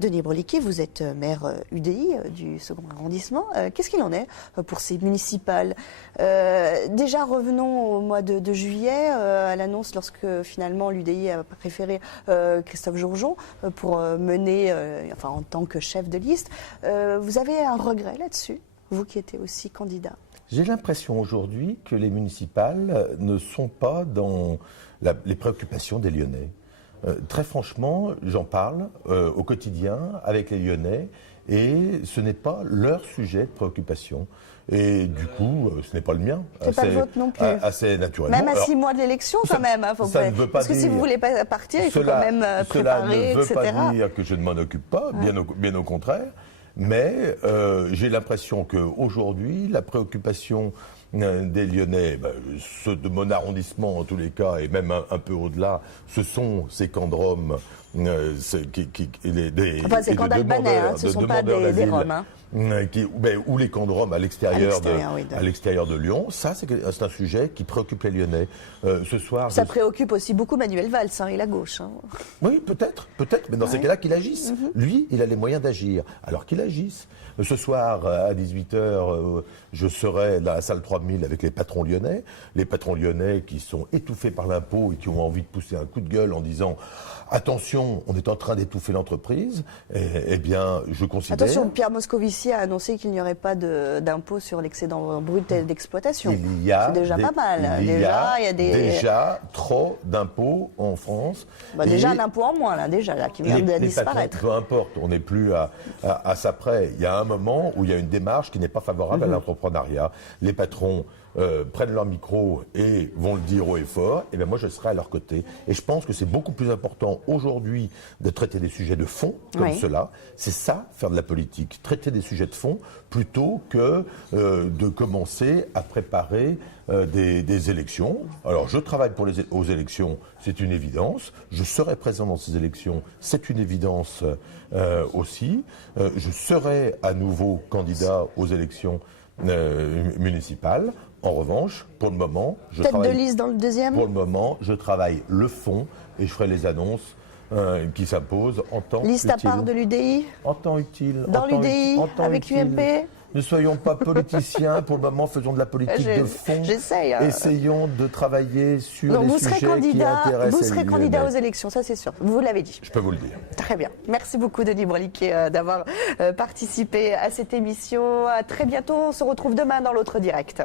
Denis Broliquet, vous êtes maire UDI du second arrondissement. Qu'est-ce qu'il en est pour ces municipales? Déjà, revenons au mois de juillet, à l'annonce lorsque finalement l'UDI a préféré Christophe Jourgeon pour mener, enfin en tant que chef de liste. Vous avez un regret là-dessus, vous qui étiez aussi candidat? J'ai l'impression aujourd'hui que les municipales ne sont pas dans les préoccupations des Lyonnais. Très franchement, j'en parle au quotidien avec les Lyonnais et ce n'est pas leur sujet de préoccupation. Et du coup, ce n'est pas le mien. C'est pas le vôtre non plus. Assez naturellement. Même à 6 mois de l'élection, quand même. Hein, ça ne veut pas parce que si vous voulez pas partir, il faut quand même préparer, etc. Cela ne veut pas dire que je ne m'en occupe pas, bien au contraire. Mais j'ai l'impression qu'aujourd'hui, la préoccupation des Lyonnais, ceux de mon arrondissement en tous les cas, et même un peu au-delà, ce sont ces camps de Roms, ces camps d'Albanais, ce ne sont pas des Roms. Hein. Ou les camps de Roms à l'extérieur de Lyon. Ça, c'est un sujet qui préoccupe les Lyonnais. Ce soir, ça préoccupe aussi beaucoup Manuel Valls et la gauche. Hein. Oui, peut-être, mais dans ces cas-là, qu'il agisse. Lui, il a les moyens d'agir, alors qu'il agisse. Ce soir, à 18h, je serai dans la salle 3000 avec les patrons lyonnais. Les patrons lyonnais qui sont étouffés par l'impôt et qui ont envie de pousser un coup de gueule en disant « Attention, on est en train d'étouffer l'entreprise ». Eh bien, je considère... Attention, Pierre Moscovici a annoncé qu'il n'y aurait pas d'impôt sur l'excédent brut d'exploitation. C'est déjà pas mal. Il y a déjà trop d'impôts en France. Déjà un impôt en moins, qui vient de disparaître. Peu importe, on n'est plus à ça près. Il y a un moment où il y a une démarche qui n'est pas favorable à l'entrepreneuriat. Les patrons prennent leur micro et vont le dire haut et fort, et bien moi je serai à leur côté. Et je pense que c'est beaucoup plus important aujourd'hui de traiter des sujets de fond comme cela. C'est ça, faire de la politique, traiter des sujets de fond plutôt que de commencer à préparer des élections. Alors je travaille aux élections, c'est une évidence. Je serai présent dans ces élections, c'est une évidence aussi. Je serai à nouveau candidat aux élections municipales. En revanche, pour le moment, je travaille le fond et je ferai les annonces qui s'imposent en temps utile. Liste à part de l'UDI ? En temps utile. Dans l'UDI, avec UMP ? Ne soyons pas politiciens, pour le moment faisons de la politique de fond. J'essaye. Essayons de travailler sur les sujets qui intéressent les Lyonnais. Vous serez candidat aux élections, ça c'est sûr, vous l'avez dit. Je peux vous le dire. Très bien. Merci beaucoup Denis Broliquet d'avoir participé à cette émission. À très bientôt, on se retrouve demain dans l'autre direct.